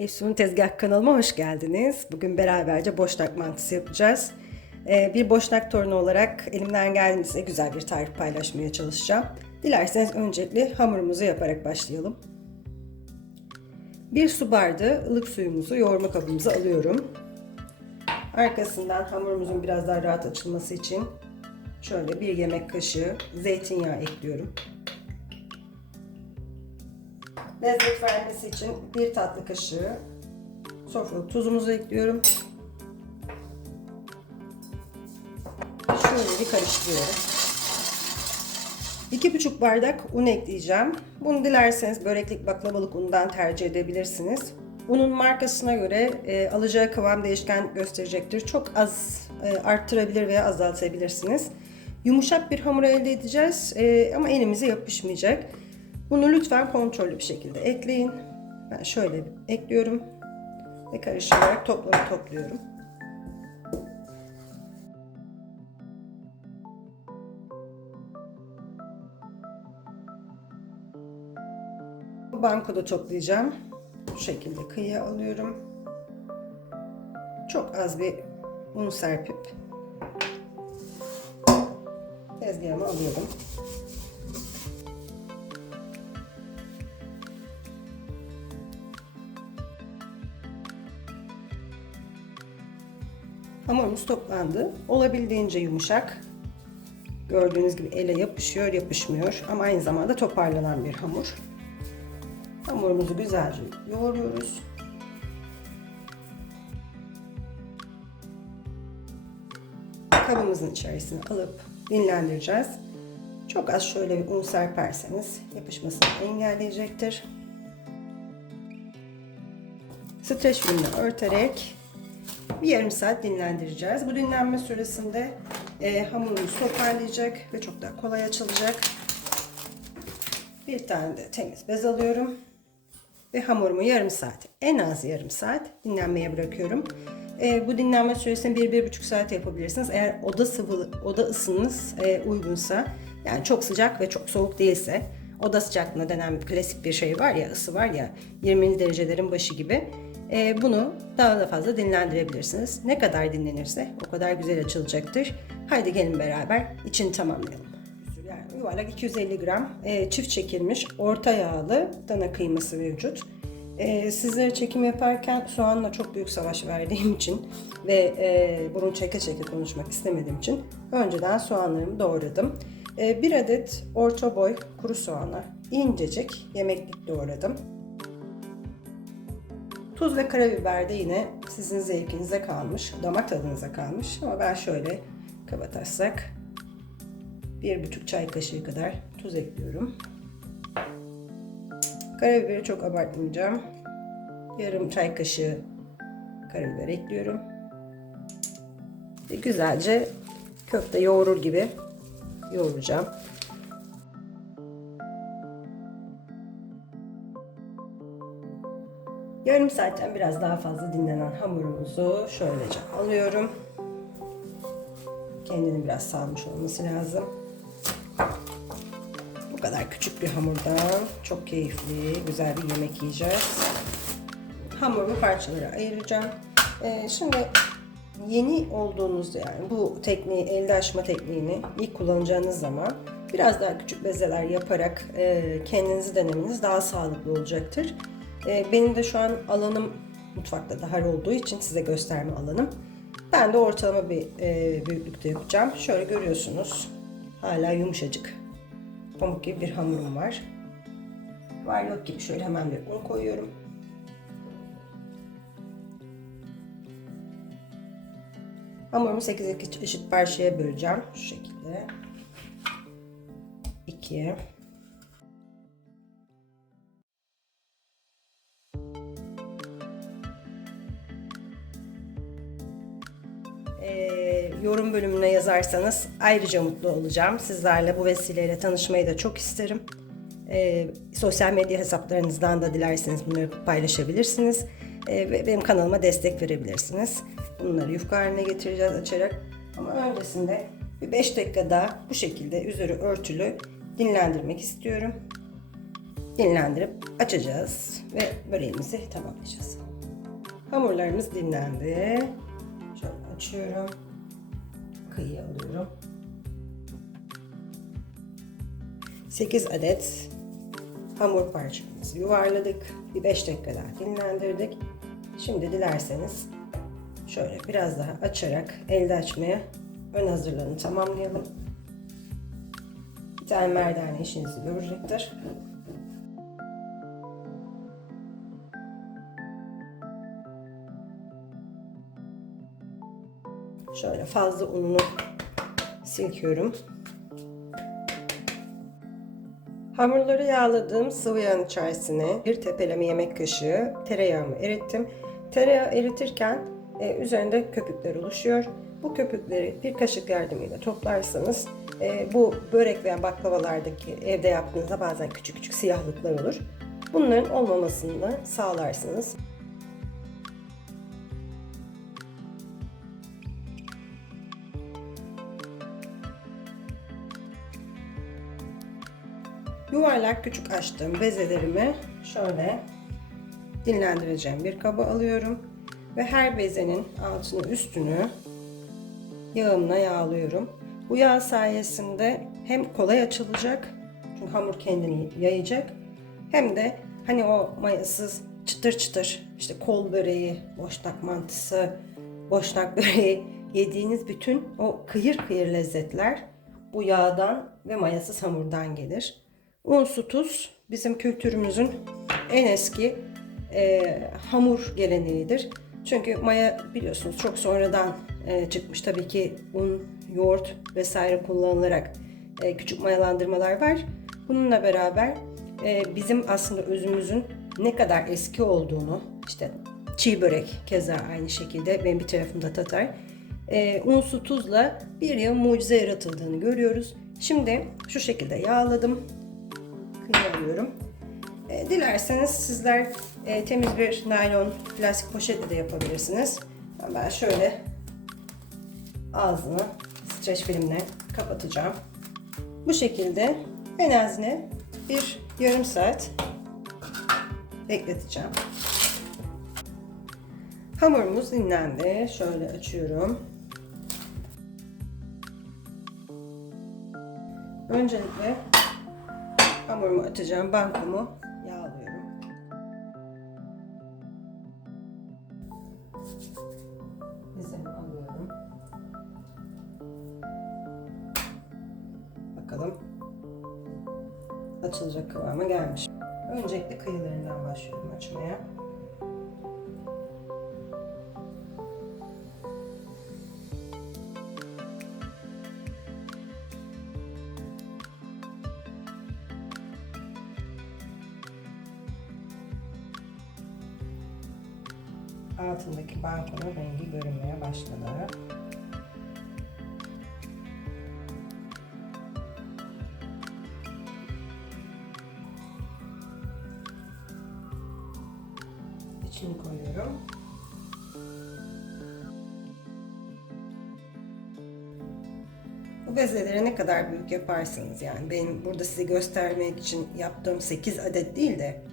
Efsun'un Tezgah kanalıma hoş geldiniz. Bugün beraberce boşnak mantısı yapacağız. Ee, bir boşnak torunu olarak elimden geldiğince güzel bir tarif paylaşmaya çalışacağım. Dilerseniz öncelikle hamurumuzu yaparak başlayalım. Bir su bardağı ılık suyumuzu yoğurma kabımıza alıyorum. Arkasından hamurumuzun biraz daha rahat açılması için şöyle bir yemek kaşığı zeytinyağı ekliyorum. Lezzet vermesi için bir tatlı kaşığı sofralık tuzumuzu ekliyorum. Şöyle bir karıştırıyorum. 2,5 bardak un ekleyeceğim. Bunu dilerseniz böreklik baklavalık undan tercih edebilirsiniz. Unun markasına göre e, alacağı kıvam değişken gösterecektir. Çok az e, arttırabilir veya azaltabilirsiniz. Yumuşak bir hamur elde edeceğiz e, ama elimize yapışmayacak. Bunu lütfen kontrollü bir şekilde ekleyin. Ben şöyle ekliyorum ve karıştırarak toplamı topluyorum. Bankoda toplayacağım. Bu şekilde kıyıya alıyorum. Çok az bir un serpip tezgahıma alıyorum. Hamurumuz toplandı. Olabildiğince yumuşak. Gördüğünüz gibi ele yapışıyor, yapışmıyor ama aynı zamanda toparlanan bir hamur. Hamurumuzu güzelce yoğuruyoruz. Kabımızın içerisine alıp dinlendireceğiz. Çok az şöyle bir un serperseniz yapışmasını engelleyecektir. Streç filmle örterek bir yarım saat dinlendireceğiz. Bu dinlenme süresinde e, hamurumuz toparlayacak ve çok daha kolay açılacak. Bir tane de temiz bez alıyorum. Ve hamurumu yarım saat, en az yarım saat dinlenmeye bırakıyorum. E, bu dinlenme süresini bir, bir buçuk saat yapabilirsiniz. Eğer oda sıvı, oda ısınız e, uygunsa, yani çok sıcak ve çok soğuk değilse, oda sıcaklığına denen klasik bir şey var ya, ısı var ya, 20 derecelerin başı gibi. E, bunu daha da fazla dinlendirebilirsiniz. Ne kadar dinlenirse o kadar güzel açılacaktır. Haydi gelin beraber içini tamamlayalım. Yani yuvarlak 250 gram e, çift çekilmiş orta yağlı dana kıyması mevcut. E, sizlere çekim yaparken soğanla çok büyük savaş verdiğim için ve e, burun çeke çeke konuşmak istemediğim için önceden soğanlarımı doğradım. E, bir adet orta boy kuru soğanlar incecik yemeklik doğradım. Tuz ve karabiber de yine sizin zevkinize kalmış, damak tadınıza kalmış. Ama ben şöyle kabatasak bir buçuk çay kaşığı kadar tuz ekliyorum. Karabiberi çok abartmayacağım. Yarım çay kaşığı karabiber ekliyorum. Ve güzelce köfte yoğurur gibi yoğuracağım. Yarım saatten biraz daha fazla dinlenen hamurumuzu şöylece alıyorum. Kendini biraz salmış olması lazım. Bu kadar küçük bir hamurdan çok keyifli, güzel bir yemek yiyeceğiz. Hamurumu parçalara ayıracağım. Ee, şimdi yeni olduğunuzda yani bu tekniği, elde açma tekniğini ilk kullanacağınız zaman biraz daha küçük bezeler yaparak e, kendinizi denemeniz daha sağlıklı olacaktır. E, benim de şu an alanım mutfakta dar olduğu için size gösterme alanım. Ben de ortalama bir e, büyüklükte yapacağım. Şöyle görüyorsunuz. Hala yumuşacık. Pamuk gibi bir hamurum var. Var yok gibi şöyle hemen bir un koyuyorum. Hamurumu 8 eşit parçaya böleceğim. Şu şekilde. 2 yorum bölümüne yazarsanız ayrıca mutlu olacağım. Sizlerle bu vesileyle tanışmayı da çok isterim. E, sosyal medya hesaplarınızdan da dilerseniz bunları paylaşabilirsiniz. E, ve benim kanalıma destek verebilirsiniz. Bunları yufka haline getireceğiz açarak. Ama öncesinde bir 5 dakika daha bu şekilde üzeri örtülü dinlendirmek istiyorum. Dinlendirip açacağız ve böreğimizi tamamlayacağız. Hamurlarımız dinlendi. Şöyle açıyorum. Kıyı alıyorum. 8 adet hamur parçamızı yuvarladık. Bir 5 dakika daha dinlendirdik. Şimdi dilerseniz şöyle biraz daha açarak elde açmaya ön hazırlığını tamamlayalım. Bir tane merdane işinizi görecektir. Şöyle fazla ununu silkiyorum. Hamurları yağladığım sıvı yağın içerisine bir tepeleme yemek kaşığı tereyağımı erittim. Tereyağı eritirken e, üzerinde köpükler oluşuyor. Bu köpükleri bir kaşık yardımıyla toplarsanız e, bu börek veya baklavalardaki evde yaptığınızda bazen küçük küçük siyahlıklar olur. Bunların olmamasını sağlarsınız. Yuvarlak küçük açtığım bezelerimi şöyle dinlendireceğim bir kaba alıyorum ve her bezenin altını üstünü yağımla yağlıyorum. Bu yağ sayesinde hem kolay açılacak çünkü hamur kendini yayacak hem de hani o mayasız çıtır çıtır işte kol böreği, boşnak mantısı, boşnak böreği yediğiniz bütün o kıyır kıyır lezzetler bu yağdan ve mayasız hamurdan gelir. Un, su, tuz bizim kültürümüzün en eski e, hamur geleneğidir. Çünkü maya biliyorsunuz çok sonradan e, çıkmış. Tabii ki un, yoğurt vesaire kullanılarak e, küçük mayalandırmalar var. Bununla beraber e, bizim aslında özümüzün ne kadar eski olduğunu işte çiğ börek keza aynı şekilde benim bir tarafımda Tatar e, un, su, tuzla bir yıl mucize yaratıldığını görüyoruz. Şimdi şu şekilde yağladım kıyı alıyorum. E, dilerseniz sizler e, temiz bir naylon plastik poşetle de yapabilirsiniz. Ben şöyle ağzını streç filmle kapatacağım. Bu şekilde en az ne bir yarım saat bekleteceğim. Hamurumuz dinlendi. Şöyle açıyorum. Öncelikle hamurumu atacağım. Bankomu yağlıyorum. Bezemi alıyorum. Bakalım. Açılacak kıvama gelmiş. Öncelikle kıyılarından başlıyorum açmaya. Altındaki bankonun rengi görünmeye başladı. İçini koyuyorum. Bu bezeleri ne kadar büyük yaparsanız yani benim burada size göstermek için yaptığım 8 adet değil de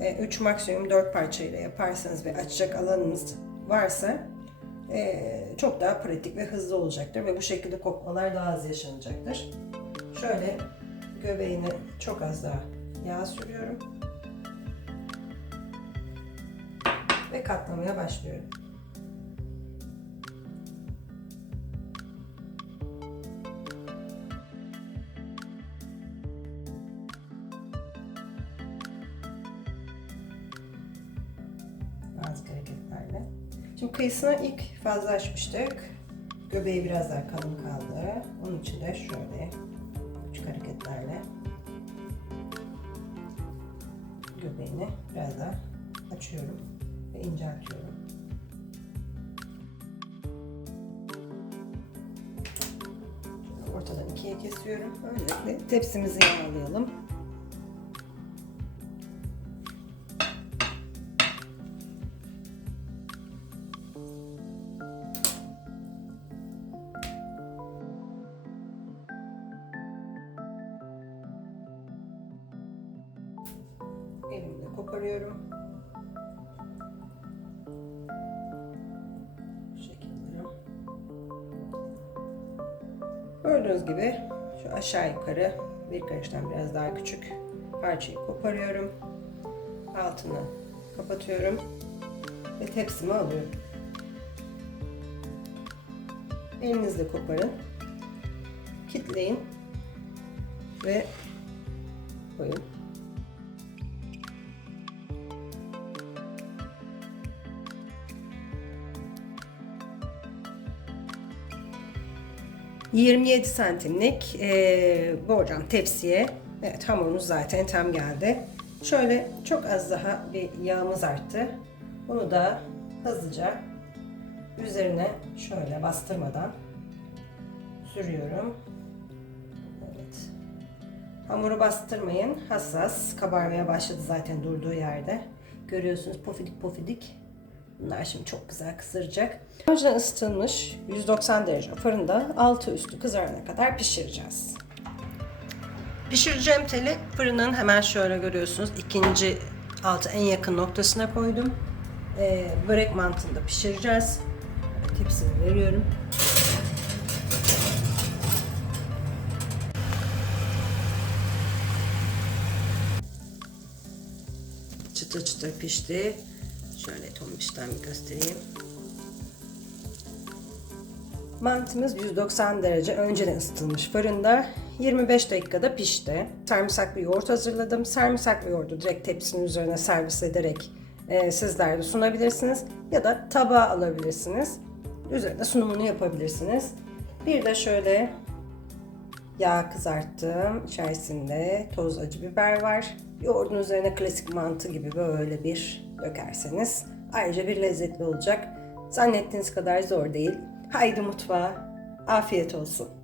3 maksimum 4 parçayla yaparsanız ve açacak alanınız varsa e, çok daha pratik ve hızlı olacaktır ve bu şekilde kopmalar daha az yaşanacaktır. Şöyle göbeğine çok az daha yağ sürüyorum ve katlamaya başlıyorum. Nazik hareketlerle. Şimdi kıyısına ilk fazla açmıştık. Göbeği biraz daha kalın kaldı. Onun için de şöyle küçük hareketlerle göbeğini biraz daha açıyorum ve inceltiyorum. Ortadan ikiye kesiyorum. Öncelikle tepsimizi yağlayalım. elimle koparıyorum. Bu şekilde. Gördüğünüz gibi şu aşağı yukarı bir karıştan biraz daha küçük parçayı koparıyorum. Altını kapatıyorum ve tepsimi alıyorum. Elinizle koparın. Kitleyin ve koyun. ...27 santimlik e, borcam tepsiye... ...evet hamurumuz zaten tam geldi. Şöyle çok az daha bir yağımız arttı. Bunu da hızlıca üzerine şöyle bastırmadan sürüyorum. Evet. Hamuru bastırmayın. Hassas. Kabarmaya başladı zaten durduğu yerde. Görüyorsunuz pofidik pofidik. Bunlar şimdi çok güzel kızaracak. Önceden ısıtılmış 190 derece fırında altı üstü kızarana kadar pişireceğiz. Pişireceğim teli fırının hemen şöyle görüyorsunuz ikinci altı en yakın noktasına koydum. Ee, börek mantığında pişireceğiz. Tepsini veriyorum. Çıtır çıtır pişti. Şöyle tombişten bir göstereyim. Mantımız 190 derece önceden ısıtılmış fırında 25 dakikada pişti. Sarımsaklı yoğurt hazırladım. Sarımsaklı yoğurdu direkt tepsinin üzerine servis ederek e, sizler de sunabilirsiniz. Ya da tabağa alabilirsiniz. Üzerine sunumunu yapabilirsiniz. Bir de şöyle yağ kızarttım. İçerisinde toz acı biber var. Yoğurdun üzerine klasik mantı gibi böyle bir dökerseniz ayrıca bir lezzetli olacak. Zannettiğiniz kadar zor değil. Haydi mutfağa. Afiyet olsun.